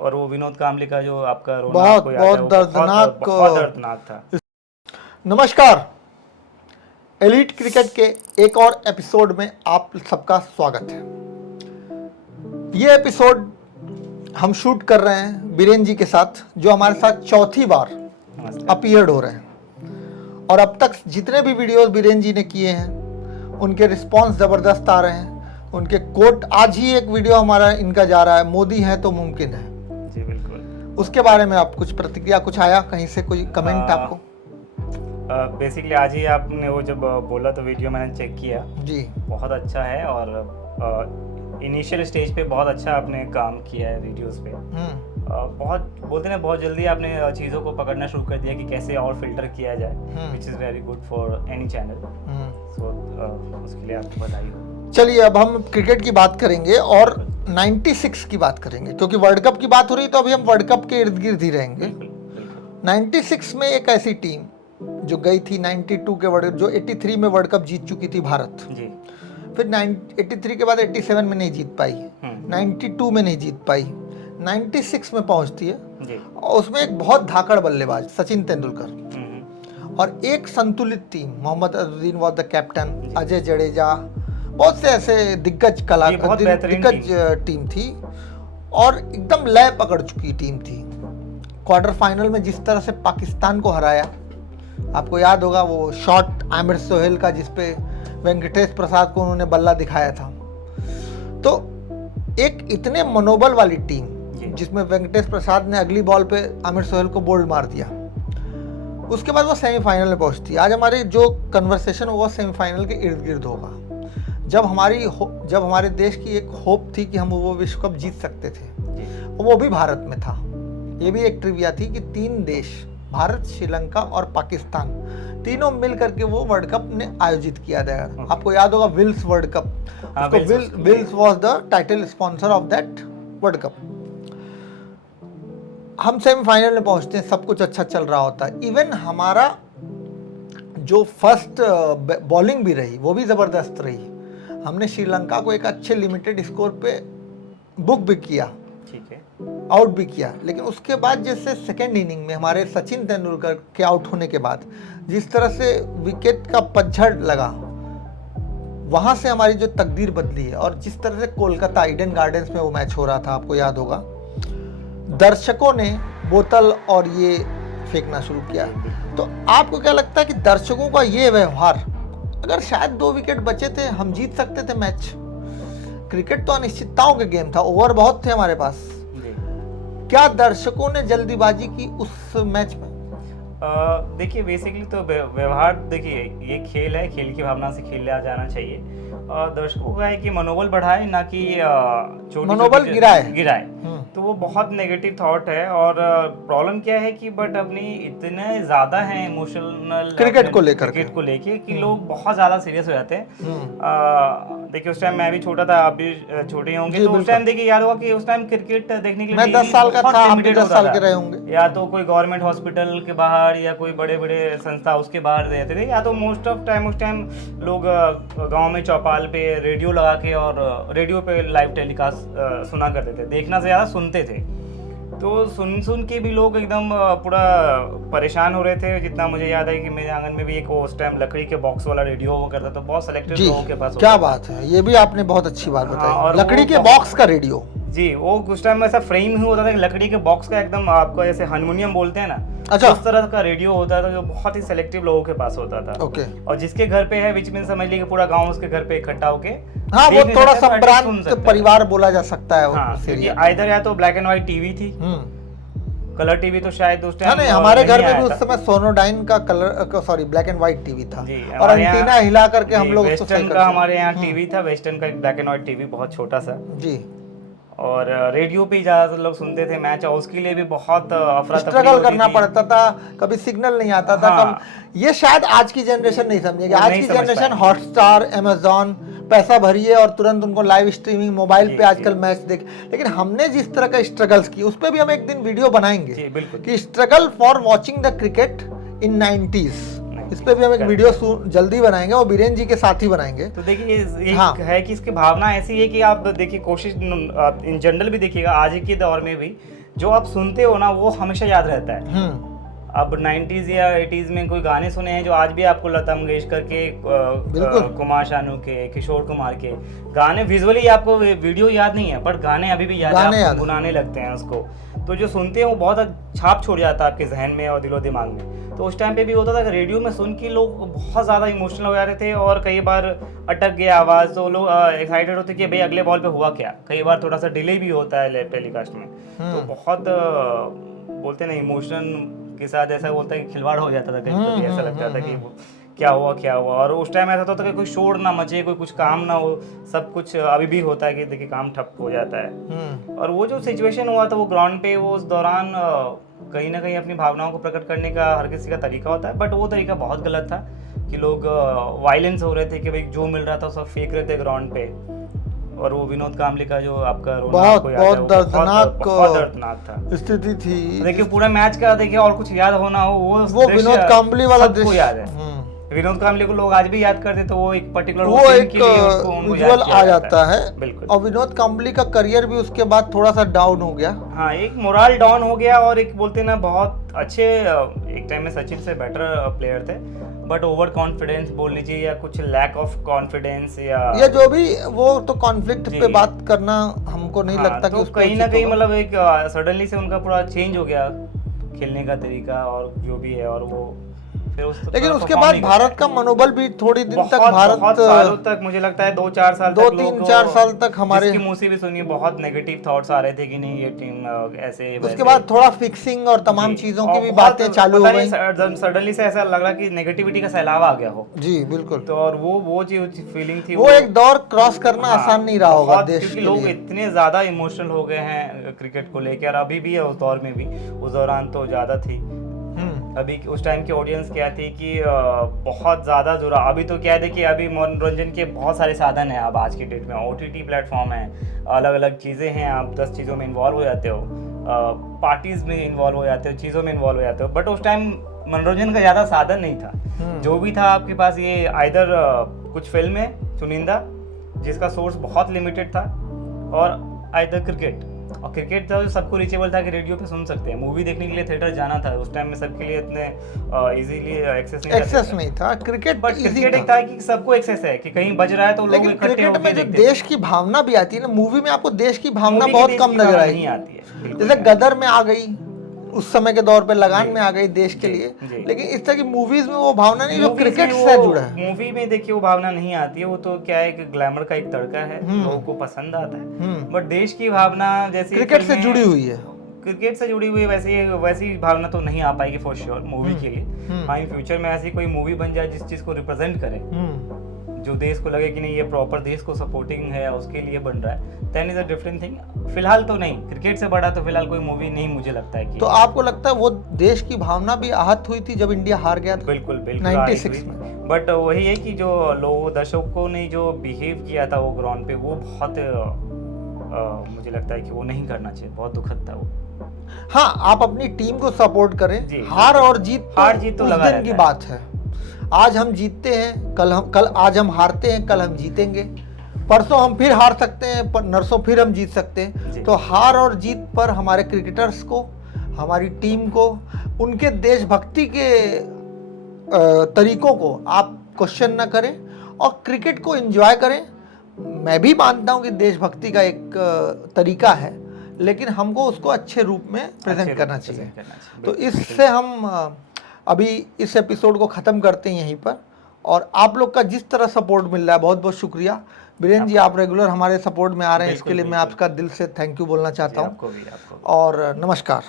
और वो विनोद कांबली का जो आपका रोना बहुत आपको याद है, बहुत वो दर्दनाक बहुत दर्दनाक था। नमस्कार, एलीट क्रिकेट के एक और एपिसोड में आप सबका स्वागत है। ये एपिसोड हम शूट कर रहे हैं बीरेन जी के साथ, जो हमारे साथ चौथी बार अपीयर्ड हो रहे हैं। और अब तक जितने भी वीडियोस बीरेन जी ने किए हैं उनके रिस्पांस ज़बरदस्त आ रहे हैं। उनके कोट, आज ही एक वीडियो हमारा इनका जा रहा है, मोदी है तो मुमकिन है। जी बिल्कुल। उसके बारे में आप कुछ प्रतिक्रिया, कुछ आया कहीं से कोई कमेंट आपको? बेसिकली आज ही आपने वो जब बोला तो वीडियो मैंने चेक किया जी, बहुत अच्छा है। और इनिशियल स्टेज पे बहुत अच्छा आपने काम किया है वीडियोस पे। बहुत बोलते हैं ना, बहुत जल्दी आपने चीज़ों को पकड़ना शुरू कर दिया कि कैसे और फिल्टर किया जाए, which is very good for any channel. So उसके लिए आपको बधाई हो। चलिए अब हम क्रिकेट की बात करेंगे और 96 की बात करेंगे, क्योंकि वर्ल्ड कप की बात हो रही, तो अभी हम वर्ल्ड कप के इर्द गिर्द ही रहेंगे। 96 में एक ऐसी टीम जो गई थी 92 के वर्ल्ड, जो 83 में वर्ल्ड कप जीत चुकी थी भारत। जी। फिर 83 के बाद 87 में नहीं जीत पाई, 92 में नहीं जीत पाई, 96 में पहुंचती है। जी। और उसमें एक बहुत धाकड़ बल्लेबाज सचिन तेंदुलकर और एक संतुलित team, Mohammad Azharuddin was the captain, Ajay Jadeja, बहुत से ऐसे दिग्गज दिग्गज टीम थी और एकदम लय पकड़ चुकी टीम थी। क्वार्टर फाइनल में जिस तरह से पाकिस्तान को हराया, आपको याद होगा वो शॉट आमिर सोहेल का, जिसपे वेंकटेश प्रसाद को उन्होंने बल्ला दिखाया था। तो एक इतने मनोबल वाली टीम, जिसमें वेंकटेश प्रसाद ने अगली बॉल पे आमिर सोहेल को बोल्ड मार दिया, उसके बाद वो सेमीफाइनल में पहुंचती। आज हमारे जो कन्वर्सेशन होगा सेमीफाइनल के इर्द गिर्द होगा, जब हमारे देश की एक होप थी कि हम वो विश्व कप जीत सकते थे, वो भी भारत में था। ये भी एक ट्रिविया थी कि 3 देश, भारत, श्रीलंका और पाकिस्तान, तीनों मिल करके वो वर्ल्ड कप ने आयोजित किया गया। आपको याद होगा विल्स वर्ल्ड कप, उसको Wills was the title sponsor of that World Cup. हम सेमीफाइनल में पहुंचते हैं, सब कुछ अच्छा चल रहा होता है। इवन हमारा जो फर्स्ट बॉलिंग भी रही वो भी ज़बरदस्त रही। हमने श्रीलंका को एक अच्छे लिमिटेड स्कोर पे बुक भी किया, ठीक है, आउट भी किया। लेकिन उसके बाद जैसे सेकेंड इनिंग में हमारे सचिन तेंदुलकर के आउट होने के बाद जिस तरह से विकेट का पतझड़ लगा, वहाँ से हमारी जो तकदीर बदली है। और जिस तरह से कोलकाता ईडन गार्डन्स में वो मैच हो रहा था, आपको याद होगा, दर्शकों ने बोतल और ये फेंकना शुरू किया। तो आपको क्या लगता है कि दर्शकों का ये व्यवहार, अगर शायद 2 विकेट बचे थे, हम जीत सकते थे मैच? क्रिकेट तो अनिश्चितताओं के गेम था, ओवर बहुत थे हमारे पास। क्या दर्शकों ने जल्दीबाजी की उस मैच में? देखिए बेसिकली तो व्यवहार, देखिए ये खेल है, खेल की भावना से खेला जाना चाहिए। दर्शकों का है कि मनोबल बढ़ाए, ना कि मनोबल गिराए। तो वो बहुत नेगेटिव थॉट है। और प्रॉब्लम क्या है कि बट अपनी इतने ज़्यादा है इमोशनल क्रिकेट को लेके कि लोग बहुत ज़्यादा सीरियस हो जाते हैं। देखिए उस टाइम मैं भी छोटा था, आप भी छोटे होंगे, तो उस टाइम देखिए याद होगा कि उस टाइम क्रिकेट देखने के लिए मैं 10 साल का था, आप भी 10 साल के रहे होंगे। या तो कोई गवर्नमेंट हॉस्पिटल के बाहर या कोई बड़े बड़े संस्था उसके बाहर रहते थे, या तो मोस्ट ऑफ टाइम उस टाइम लोग गांव में चौपाल पे रेडियो लगा के और रेडियो पे लाइव टेलीकास्ट सुना करते थे, देखना से ज़्यादा सुनते थे। तो सुन के भी लोग एकदम पूरा परेशान हो रहे थे। जितना मुझे याद है कि मेरे आंगन में भी एक उस टाइम लकड़ी के बॉक्स वाला रेडियो हुआ करता था, बहुत सेलेक्टेड लोगों के पास। क्या बात है, ये भी आपने बहुत अच्छी बात बताई, लकड़ी के बॉक्स का रेडियो। जी, वो उस टाइम ऐसा फ्रेम ही होता था कि लकड़ी के बॉक्स का, एकदम आपको जैसे हारमोनियम बोलते हैं ना, अच्छा, उस तरह का रेडियो होता था, जो बहुत ही सेलेक्टिव लोगों के पास होता था। ओके। और जिसके घर पे है, विच मीन समझ लीजिए पूरा गांव उसके घर पे इकट्ठा होके, हाँ, वो थोड़ा संभ्रांत परिवार बोला जा सकता है। हाँ, आइदर या तो ब्लैक एंड व्हाइट टीवी थी, कलर टीवी तो शायद उस टाइम नहीं, हमारे घर में भी उस समय सोनोडाइन का ब्लैक एंड व्हाइट टीवी था, और एंटीना हिला करके हम लोग वेस्टर्न का हमारे यहाँ टीवी था, वेस्टर्न का एक ब्लैक एंड व्हाइट टीवी बहुत छोटा सा जी। और रेडियो पे ज्यादातर लोग सुनते थे मैच, और उसके लिए भी बहुत स्ट्रगल करना पड़ता था, कभी सिग्नल नहीं आता था। ये शायद आज की जनरेशन नहीं समझेगी। आज की जनरेशन हॉटस्टार, अमेजॉन, पैसा भरिए और तुरंत उनको लाइव स्ट्रीमिंग मोबाइल पे आजकल मैच देख। लेकिन हमने जिस तरह का स्ट्रगल्स की, उस पर भी हम एक दिन वीडियो बनाएंगे कि struggle for watching the cricket in 90s। इस पे भी हम एक वीडियो जल्दी बनाएंगे, और बीरेन जी के साथ ही बनाएंगे। तो देखिए है कि इसकी भावना ऐसी है कि आप देखिए कोशिश इन जनरल भी देखिएगा आज के दौर में भी जो आप सुनते हो ना वो हमेशा याद रहता है। अब 90s या 80s में कोई गाने सुने हैं जो आज भी आपको लता मंगेशकर के, कुमार शानू के, किशोर कुमार के गाने, विजुअली आपको वीडियो याद नहीं है पर गाने अभी भी याद है, आप गुनगुनाने लगते हैं उसको। तो जो सुनते हैं वो बहुत छाप छोड़ जाता है आपके जहन में और दिलो दिमाग में। तो उस टाइम पे भी होता था कि रेडियो में सुन के लोग बहुत ज़्यादा इमोशनल हो जा रहे थे और कई बार अटक गया आवाज़, तो लोग एक्साइटेड होते कि भाई अगले बॉल पे हुआ क्या। कई बार थोड़ा सा डिले भी होता है टेलीकास्ट में, तो बहुत बोलते ना इमोशन के साथ ऐसा बोलता है कि खिलवाड़ हो जाता था कहीं कभी, ऐसा लगता था कि क्या हुआ। और उस टाइम ऐसा होता था कि कोई शोर ना मचे, कोई कुछ काम ना हो, सब कुछ अभी भी होता है कि देखिए काम ठप हो जाता है। और वो जो सिचुएशन हुआ था वो ग्राउंड पे, वो उस दौरान कहीं ना कहीं अपनी भावनाओं को प्रकट करने का हर किसी का तरीका होता है, बट वो तरीका बहुत गलत था कि लोग वायलेंस हो रहे थे कि भाई जो मिल रहा था सब फेंक रहे थे ग्राउंड पे। और वो विनोद कांबली का जो आपका रोल बहुत दर्दनाक था स्थिति थी। देखिए पूरा मैच का देखिए, और कुछ याद होना हो वो विनोद कांबली वाला दृश्य याद है। विनोद कांबली को लोग आज भी याद करते, तो वो एक पर्टिकुलर विजुअल आ जाता है। बिल्कुल। और विनोद कांबली का करियर भी उसके बाद थोड़ा सा डाउन हो गया। हाँ, एक मोरल डाउन हो गया। और एक बोलते ना बहुत अच्छे, एक टाइम में सचिन से बेटर प्लेयर थे, बट ओवर कॉन्फिडेंस बोल लीजिए या कुछ लैक ऑफ कॉन्फिडेंस या जो भी, वो तो कॉन्फ्लिक्ट पे बात करना हमको नहीं लगता तो कि कहीं ना कहीं मतलब एक सडनली से उनका पूरा चेंज हो गया खेलने का तरीका और जो भी है। और वो लेकिन उसके बाद भारत का मनोबल भी थोड़ी दिन तक, बहुत सालों तक, मुझे लगता है 2-4 साल, 2-3-4 साल तक हमारे मुंह से भी सुनिए बहुत नेगेटिव थॉट्स आ रहे थे कि नहीं ये टीम ऐसे। उसके बाद थोड़ा फिक्सिंग और तमाम चीजों की भी बातें चालू हो गई। सडनली से ऐसा लग रहा कि नेगेटिविटी का सैलाब आ गया हो। जी बिल्कुल। तो और वो जो फीलिंग थी, वो एक दौर क्रॉस करना आसान नहीं रहा होगा देश के लिए, क्योंकि लोग इतने ज्यादा इमोशनल हो गए हैं क्रिकेट को लेकर। अभी भी है, उस दौर में भी, उस दौरान तो ज्यादा थी। अभी उस टाइम की ऑडियंस क्या थी कि बहुत ज़्यादा जुड़ा। अभी तो क्या है, देखिए अभी मनोरंजन के बहुत सारे साधन हैं। अब आज की डेट में OTT प्लेटफॉर्म है, अलग अलग चीज़ें हैं, आप 10 चीज़ों में इन्वॉल्व हो जाते हो, पार्टीज में इन्वॉल्व हो जाते हो, चीज़ों में इन्वॉल्व हो जाते हो। बट उस टाइम मनोरंजन का ज़्यादा साधन नहीं था। जो भी था आपके पास, ये आइदर कुछ फिल्में चुनिंदा जिसका सोर्स बहुत लिमिटेड था, और आइदर क्रिकेट। और क्रिकेट था जो सबको रीचेबल था कि रेडियो पे सुन सकते हैं। मूवी देखने के लिए थिएटर जाना था, उस टाइम में सबके लिए इतने इजीली एक्सेस नहीं था। क्रिकेट बट क्रिकेट एक था कि सबको एक्सेस है कि कहीं बज रहा है तो लोग इकट्ठे होकर क्रिकेट में जो देश की भावना भी आती है ना, मूवी में आपको देश की भावना बहुत कम नजर आती है। जैसे गदर में आ गई, उस समय के दौर पे लगान में आ गई देश के लिए, लेकिन इस तरह की मूवीज में वो भावना नहीं जो क्रिकेट से जुड़ा है। मूवी में देखिए वो भावना नहीं आती है, वो तो क्या है कि ग्लैमर का एक तड़का है, लोगों को पसंद आता है। बट देश की भावना जैसे क्रिकेट से जुड़ी हुई है, क्रिकेट से जुड़ी हुई वैसी भावना तो नहीं आ पाएगी फॉर श्योर मूवी के लिए। हाँ, इन फ्यूचर में ऐसी कोई मूवी बन जाए जिस चीज को रिप्रेजेंट करे, जो देश को लगे कि नहीं ये प्रॉपर देश को सपोर्टिंग है, उसके लिए बन रहा है, then is a different thing. फिलहाल तो नहीं, क्रिकेट से बड़ा तो फिलहाल कोई मूवी नहीं मुझे लगता है कि। तो आपको लगता है वो देश की भावना भी आहत हुई थी जब इंडिया हार गया था? बिल्कुल 96 में। बट वही है कि जो लोग दर्शकों ने जो बिहेव किया था वो ग्राउंड पे, वो बहुत मुझे लगता है कि वो नहीं करना चाहिए, बहुत दुखद था वो। हाँ, आप अपनी टीम को सपोर्ट करें। हार और जीत तो उस दिन की बात है। आज हम जीतते हैं, आज हम हारते हैं, कल हम जीतेंगे, परसों हम फिर हार सकते हैं, नरसों फिर हम जीत सकते हैं। तो हार और जीत पर हमारे क्रिकेटर्स को, हमारी टीम को, उनके देशभक्ति के तरीकों को आप क्वेश्चन ना करें और क्रिकेट को एंजॉय करें। मैं भी मानता हूं कि देशभक्ति का एक तरीका है, लेकिन हमको उसको अच्छे रूप में प्रेजेंट करना चाहिए। तो इससे हम अभी इस एपिसोड को ख़त्म करते हैं यहीं पर। और आप लोग का जिस तरह सपोर्ट मिल रहा है, बहुत बहुत शुक्रिया बीरेन जी, आप रेगुलर हमारे सपोर्ट में आ रहे हैं, इसके लिए मैं आपका दिल से थैंक यू बोलना चाहता हूँ। और नमस्कार।